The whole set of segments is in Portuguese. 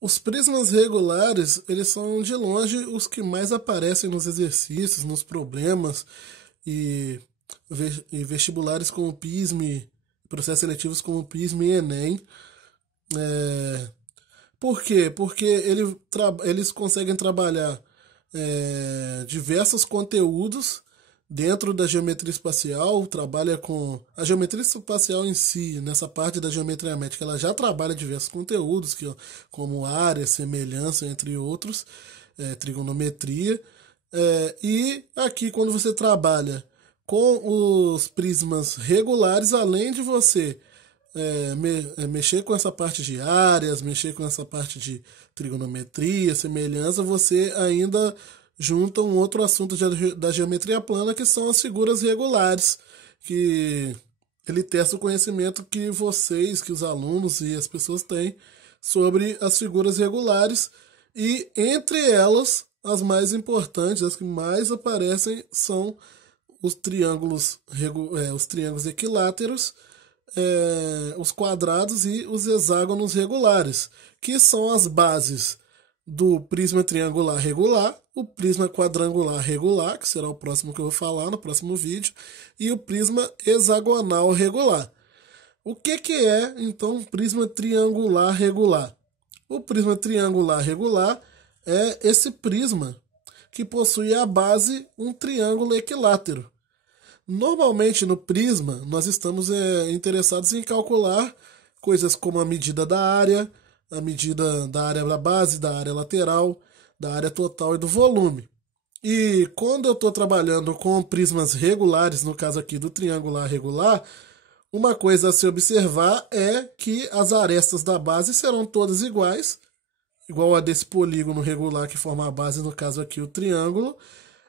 Os prismas regulares, eles são de longe os que mais aparecem nos exercícios, nos problemas e, e vestibulares como PISME, processos seletivos como PISME e Enem. É, por quê? Porque eles conseguem trabalhar diversos conteúdos dentro da geometria espacial, trabalha com a geometria espacial em si, nessa parte da geometria métrica, ela já trabalha diversos conteúdos, como área, semelhança, entre outros, trigonometria. E aqui, quando você trabalha com os prismas regulares, além de você mexer com essa parte de áreas, mexer com essa parte de trigonometria, semelhança, você ainda junta um outro assunto da geometria plana, que são as figuras regulares, que ele testa o conhecimento que vocês, que os alunos e as pessoas têm sobre as figuras regulares, e entre elas, as mais importantes, as que mais aparecem, são os triângulos equiláteros, os quadrados e os hexágonos regulares, que são as bases do prisma triangular regular, o prisma quadrangular regular, que será o próximo que eu vou falar no próximo vídeo, e o prisma hexagonal regular. O que é, então, um prisma triangular regular? O prisma triangular regular é esse prisma que possui a base um triângulo equilátero. Normalmente no prisma nós estamos interessados em calcular coisas como a medida da área da base, da área lateral, da área total e do volume. E quando eu estou trabalhando com prismas regulares, no caso aqui do triangular regular, uma coisa a se observar é que as arestas da base serão todas iguais, igual a desse polígono regular que forma a base, no caso aqui o triângulo.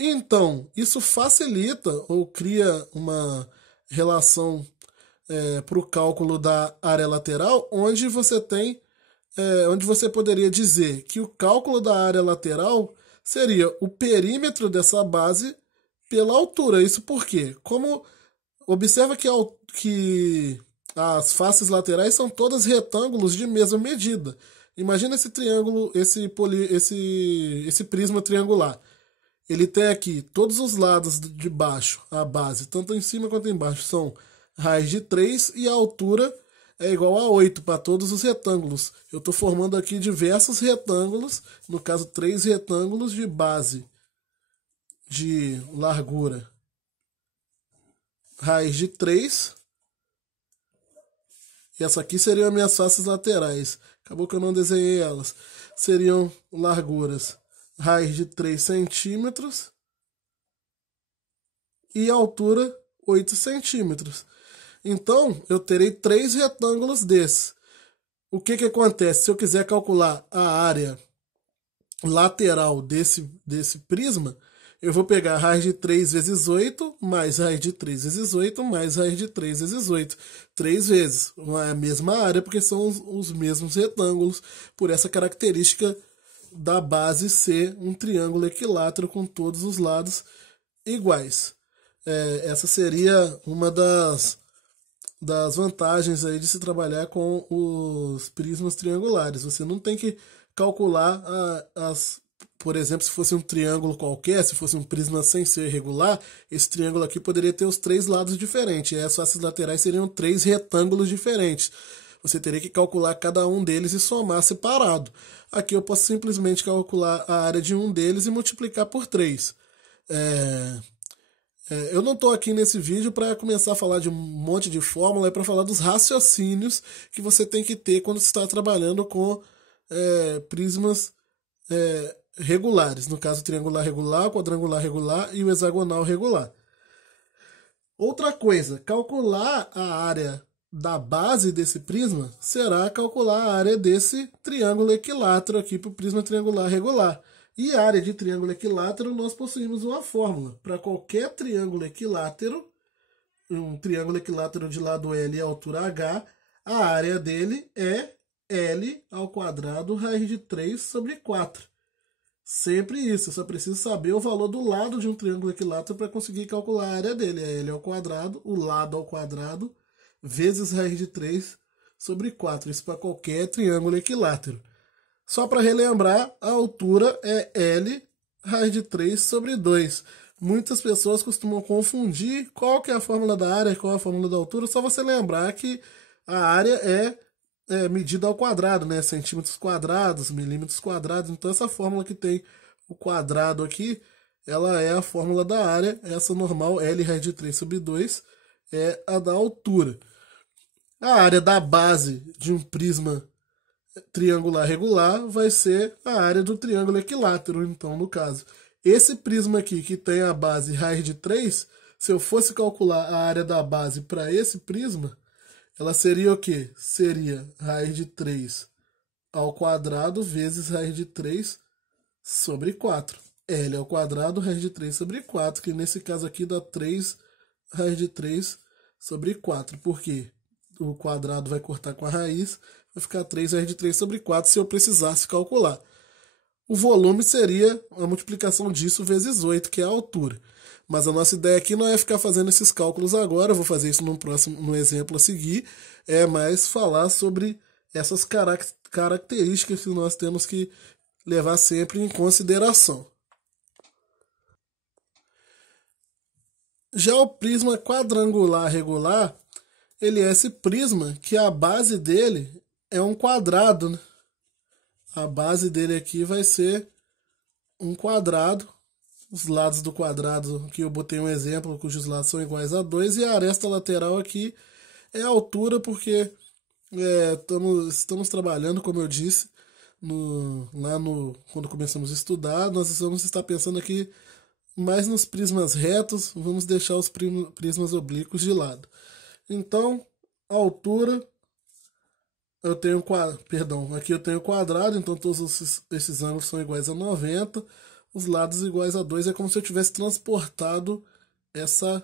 Então, isso facilita ou cria uma relação para o cálculo da área lateral, onde você poderia dizer que o cálculo da área lateral seria o perímetro dessa base pela altura. Isso por quê? Como observa que as faces laterais são todas retângulos de mesma medida. Imagina esse triângulo, esse prisma triangular. Ele tem aqui todos os lados de baixo, a base, tanto em cima quanto embaixo, são raiz de 3 e a altura é igual a 8 para todos os retângulos. Eu estou formando aqui diversos retângulos, no caso 3 retângulos de base, de largura, raiz de 3. E essa aqui seriam as minhas faces laterais. Acabou que eu não desenhei elas. Seriam larguras, raiz de 3 centímetros e altura 8 centímetros. Então, eu terei 3 retângulos desses. O que acontece? Se eu quiser calcular a área lateral desse prisma, eu vou pegar a raiz de 3 vezes 8, mais raiz de 3 vezes 8, mais raiz de 3 vezes 8. 3 vezes. É a mesma área, porque são os mesmos retângulos, por essa característica da base ser um triângulo equilátero com todos os lados iguais. Essa seria uma das vantagens aí de se trabalhar com os prismas triangulares. Você não tem que calcular por exemplo, se fosse um triângulo qualquer, se fosse um prisma sem ser regular, esse triângulo aqui poderia ter os 3 lados diferentes, e as faces laterais seriam 3 retângulos diferentes. Você teria que calcular cada um deles e somar separado. Aqui eu posso simplesmente calcular a área de um deles e multiplicar por 3. Eu não estou aqui nesse vídeo para começar a falar de um monte de fórmula, é para falar dos raciocínios que você tem que ter quando você está trabalhando com prismas regulares. No caso, o triangular regular, o quadrangular regular e o hexagonal regular. Outra coisa, calcular a área da base desse prisma será calcular a área desse triângulo equilátero aqui para o prisma triangular regular. E a área de triângulo equilátero, nós possuímos uma fórmula. Para qualquer triângulo equilátero, um triângulo equilátero de lado L e altura H, a área dele é L ao quadrado raiz de 3 sobre 4. Sempre isso, eu só preciso saber o valor do lado de um triângulo equilátero para conseguir calcular a área dele. É L ao quadrado, o lado ao quadrado, vezes raiz de 3 sobre 4. Isso para qualquer triângulo equilátero. Só para relembrar, a altura é L raiz de 3 sobre 2. Muitas pessoas costumam confundir qual que é a fórmula da área e qual é a fórmula da altura. Só você lembrar que a área é medida ao quadrado, né? Centímetros quadrados, milímetros quadrados. Então essa fórmula que tem o quadrado aqui, ela é a fórmula da área. Essa normal, L raiz de 3 sobre 2, é a da altura. A área da base de um prisma triangular regular vai ser a área do triângulo equilátero, então, no caso. Esse prisma aqui, que tem a base raiz de 3, se eu fosse calcular a área da base para esse prisma, ela seria o quê? Seria raiz de 3 ao quadrado vezes raiz de 3 sobre 4. L ao quadrado, raiz de 3 sobre 4, que nesse caso aqui dá 3 raiz de 3 sobre 4. Por quê? O quadrado vai cortar com a raiz, vai ficar 3 raiz de 3 sobre 4 se eu precisasse calcular. O volume seria a multiplicação disso vezes 8, que é a altura. Mas a nossa ideia aqui não é ficar fazendo esses cálculos agora, eu vou fazer isso no exemplo a seguir, é mais falar sobre essas características que nós temos que levar sempre em consideração. Já o prisma quadrangular regular, ele é esse prisma que a base dele é um quadrado, né? A base dele aqui vai ser um quadrado. Os lados do quadrado, aqui eu botei um exemplo cujos lados são iguais a 2, e a aresta lateral aqui é a altura, porque estamos trabalhando, como eu disse, quando começamos a estudar, nós vamos estar pensando aqui mais nos prismas retos, vamos deixar os prismas oblíquos de lado. Então, a altura, eu tenho aqui eu tenho quadrado, então todos esses ângulos são iguais a 90, os lados iguais a 2, é como se eu tivesse transportado essa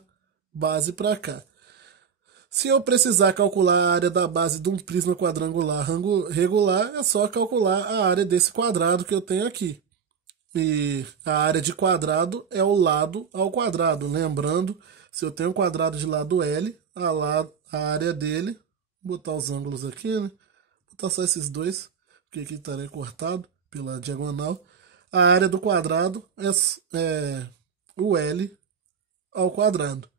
base para cá. Se eu precisar calcular a área da base de um prisma quadrangular regular, é só calcular a área desse quadrado que eu tenho aqui. E a área de quadrado é o lado ao quadrado. Lembrando, se eu tenho um quadrado de lado L, a área dele, vou botar os ângulos aqui, né? Vou botar só esses dois, porque aqui estaria cortado pela diagonal. A área do quadrado é o L ao quadrado.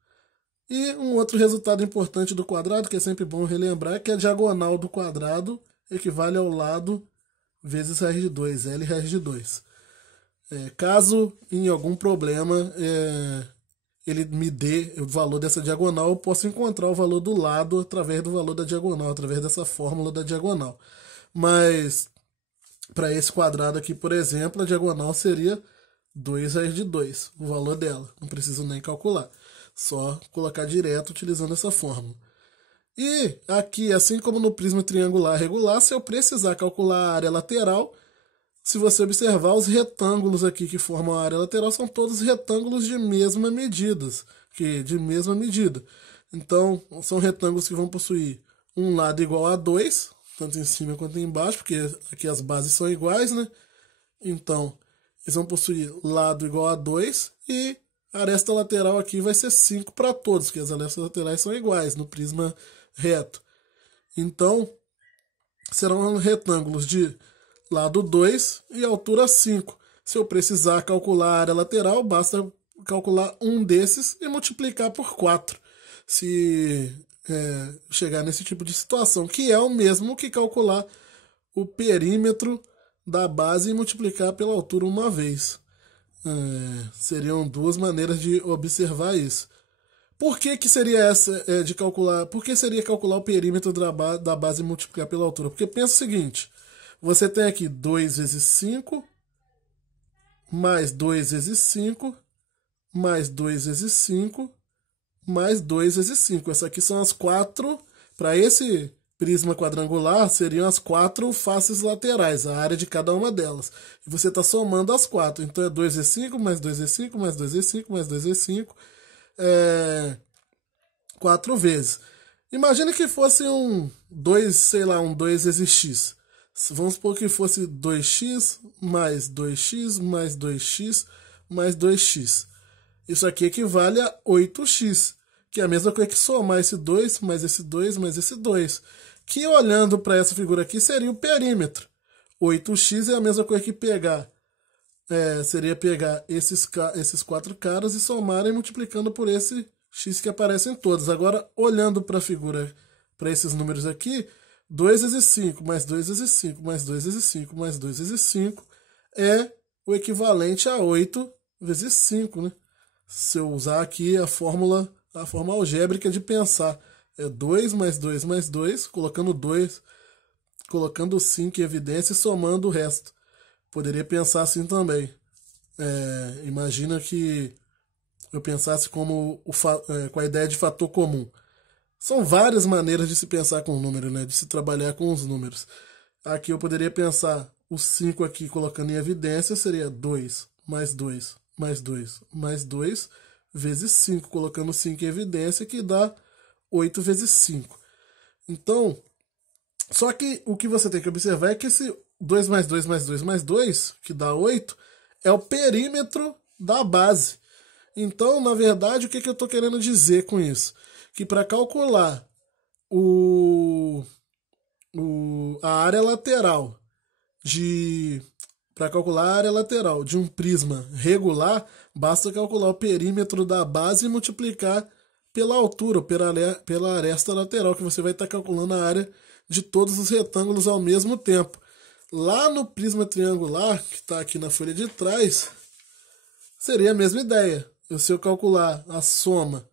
E um outro resultado importante do quadrado, que é sempre bom relembrar, é que a diagonal do quadrado equivale ao lado vezes raiz de 2, L raiz de 2. Caso em algum problema ele me dê o valor dessa diagonal, eu posso encontrar o valor do lado através do valor da diagonal, através dessa fórmula da diagonal. Mas para esse quadrado aqui, por exemplo, a diagonal seria 2 raiz de 2, o valor dela. Não preciso nem calcular, só colocar direto utilizando essa fórmula. E aqui, assim como no prisma triangular regular, se eu precisar calcular a área lateral, se você observar, os retângulos aqui que formam a área lateral são todos retângulos de mesma medida. Então, são retângulos que vão possuir um lado igual a 2, tanto em cima quanto embaixo, porque aqui as bases são iguais, né? Então, eles vão possuir lado igual a 2 e a aresta lateral aqui vai ser 5 para todos, porque as arestas laterais são iguais no prisma reto. Então, serão retângulos de lado 2 e altura 5. Se eu precisar calcular a área lateral, basta calcular um desses e multiplicar por 4. Se chegar nesse tipo de situação, que é o mesmo que calcular o perímetro da base e multiplicar pela altura uma vez. Seriam duas maneiras de observar isso. Por que seria essa de calcular? Por que seria calcular o perímetro da base e multiplicar pela altura? Porque pensa o seguinte: você tem aqui 2 vezes 5, mais 2 vezes 5, mais 2 vezes 5, mais 2 vezes 5. Essas aqui são as 4, para esse prisma quadrangular, seriam as 4 faces laterais, a área de cada uma delas. E você está somando as 4. Então é 2 vezes 5, mais 2 vezes 5, mais 2 vezes 5, mais 2 vezes 5. 4 vezes. Imagina que fosse um 2 vezes x. Vamos supor que fosse 2x, mais 2x, mais 2x, mais 2x. Isso aqui equivale a 8x, que é a mesma coisa que somar esse 2, mais esse 2, mais esse 2. Que olhando para essa figura aqui seria o perímetro. 8x é a mesma coisa que pegar. Seria pegar esses 4 caras e somarem multiplicando por esse x que aparece em todos. Agora, olhando para a figura, para esses números aqui, 2 vezes 5, mais 2 vezes 5, mais 2 vezes 5, mais 2 vezes 5 é o equivalente a 8 vezes 5, né? Se eu usar aqui a forma algébrica de pensar, é 2 mais 2 mais 2, colocando 5 em evidência e somando o resto. Poderia pensar assim também. Imagina que eu pensasse com a ideia de fator comum. São várias maneiras de se pensar com o número, né? De se trabalhar com os números. Aqui eu poderia pensar o 5 aqui colocando em evidência seria 2 mais 2 mais 2 mais 2 vezes 5, colocando 5 em evidência, que dá 8 vezes 5. Então, só que o que você tem que observar é que esse 2 mais 2 mais 2 mais 2, que dá 8, é o perímetro da base. Então, na verdade, o que eu estou querendo dizer com isso? Que para calcular a área lateral de um prisma regular, basta calcular o perímetro da base e multiplicar pela altura, pela aresta lateral, que você vai estar calculando a área de todos os retângulos ao mesmo tempo. Lá no prisma triangular, que está aqui na folha de trás, seria a mesma ideia. Se eu calcular a soma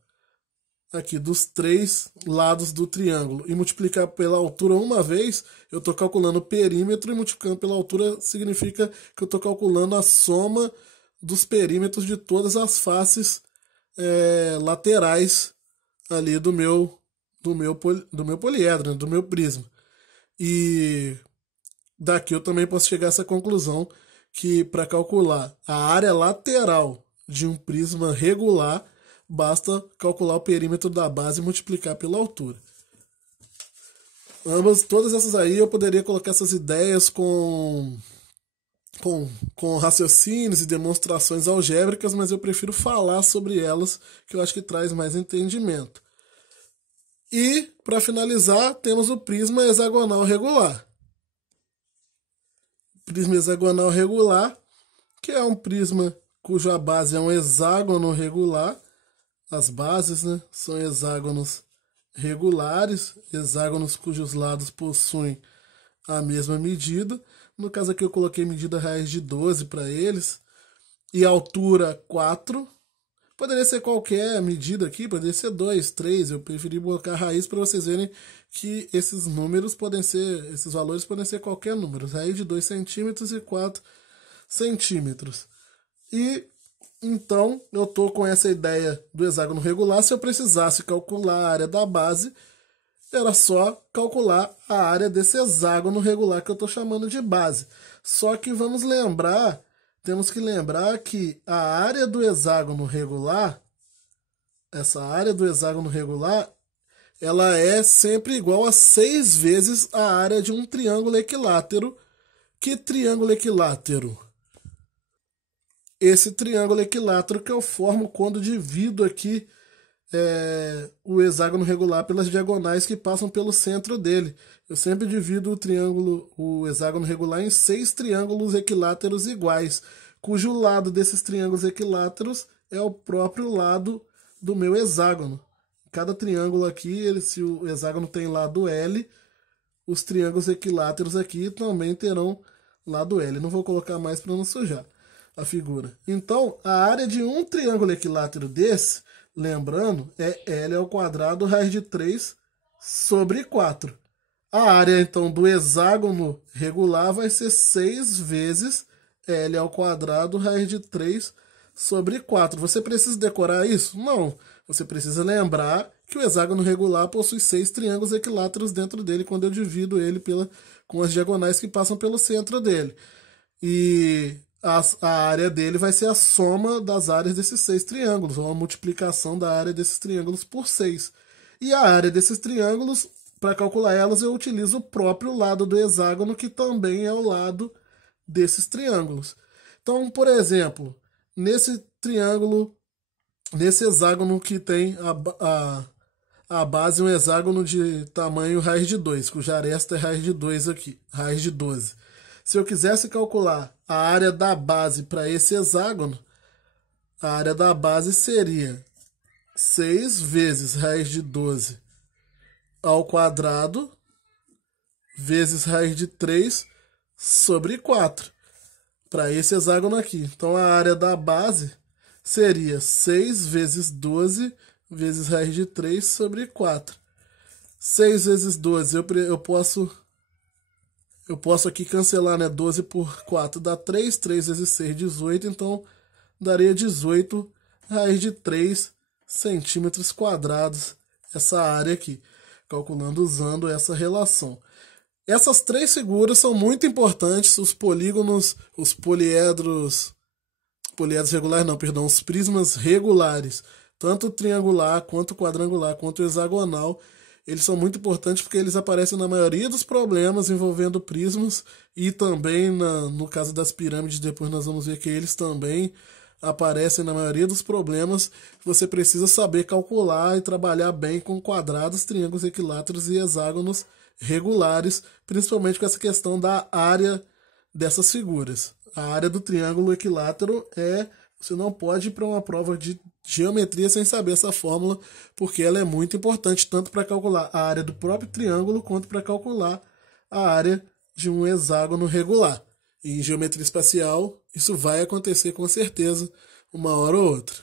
aqui dos 3 lados do triângulo e multiplicar pela altura uma vez, eu estou calculando o perímetro, e multiplicando pela altura significa que eu estou calculando a soma dos perímetros de todas as faces laterais ali do meu poliedro, né, do meu prisma. E daqui eu também posso chegar a essa conclusão, que para calcular a área lateral de um prisma regular, basta calcular o perímetro da base e multiplicar pela altura. Todas essas aí eu poderia colocar essas ideias com raciocínios e demonstrações algébricas, mas eu prefiro falar sobre elas, que eu acho que traz mais entendimento. E, para finalizar, temos o prisma hexagonal regular. Prisma hexagonal regular, que é um prisma cuja base é um hexágono regular. As bases, né, são hexágonos regulares, hexágonos cujos lados possuem a mesma medida. No caso aqui eu coloquei medida raiz de 12 para eles. E altura 4. Poderia ser qualquer medida aqui, poderia ser 2, 3. Eu preferi colocar raiz para vocês verem que esses valores podem ser qualquer número. Raiz de 2 centímetros e 4 centímetros. E então eu estou com essa ideia do hexágono regular. Se eu precisasse calcular a área da base, era só calcular a área desse hexágono regular que eu estou chamando de base. Só que temos que lembrar que a área do hexágono regular, essa área do hexágono regular, ela é sempre igual a 6 vezes a área de um triângulo equilátero. Que triângulo equilátero? Esse triângulo equilátero que eu formo quando divido aqui o hexágono regular pelas diagonais que passam pelo centro dele. Eu sempre divido o hexágono regular em 6 triângulos equiláteros iguais, cujo lado desses triângulos equiláteros é o próprio lado do meu hexágono. Cada triângulo aqui, se o hexágono tem lado L, os triângulos equiláteros aqui também terão lado L. Não vou colocar mais para não sujar a figura. Então, a área de um triângulo equilátero desse, lembrando, é L ao quadrado raiz de 3 sobre 4. A área, então, do hexágono regular vai ser 6 vezes L ao quadrado raiz de 3 sobre 4. Você precisa decorar isso? Não. Você precisa lembrar que o hexágono regular possui 6 triângulos equiláteros dentro dele quando eu divido ele com as diagonais que passam pelo centro dele. E a área dele vai ser a soma das áreas desses 6 triângulos, ou a multiplicação da área desses triângulos por 6. E a área desses triângulos, para calcular elas, eu utilizo o próprio lado do hexágono, que também é o lado desses triângulos. Então, por exemplo, nesse hexágono que tem a base, um hexágono de tamanho raiz de 2, cuja aresta é raiz de 2 aqui, raiz de 12. Se eu quisesse calcular a área da base para esse hexágono, a área da base seria 6 vezes raiz de 12 ao quadrado vezes raiz de 3 sobre 4. Para esse hexágono aqui. Então, a área da base seria 6 vezes 12 vezes raiz de 3 sobre 4. 6 vezes 12, eu posso aqui cancelar, né? 12 por 4 dá 3, 3 vezes 6, 18, então daria 18 raiz de 3 centímetros quadrados essa área aqui, calculando usando essa relação. Essas três figuras são muito importantes, os polígonos, os poliedros regulares, não, perdão, os prismas regulares, tanto triangular, quanto quadrangular, quanto hexagonal, eles são muito importantes porque eles aparecem na maioria dos problemas envolvendo prismas e também no caso das pirâmides, depois nós vamos ver que eles também aparecem na maioria dos problemas. Você precisa saber calcular e trabalhar bem com quadrados, triângulos, equiláteros e hexágonos regulares, principalmente com essa questão da área dessas figuras. A área do triângulo equilátero você não pode ir para uma prova de geometria sem saber essa fórmula, porque ela é muito importante tanto para calcular a área do próprio triângulo quanto para calcular a área de um hexágono regular. E em geometria espacial isso vai acontecer com certeza uma hora ou outra.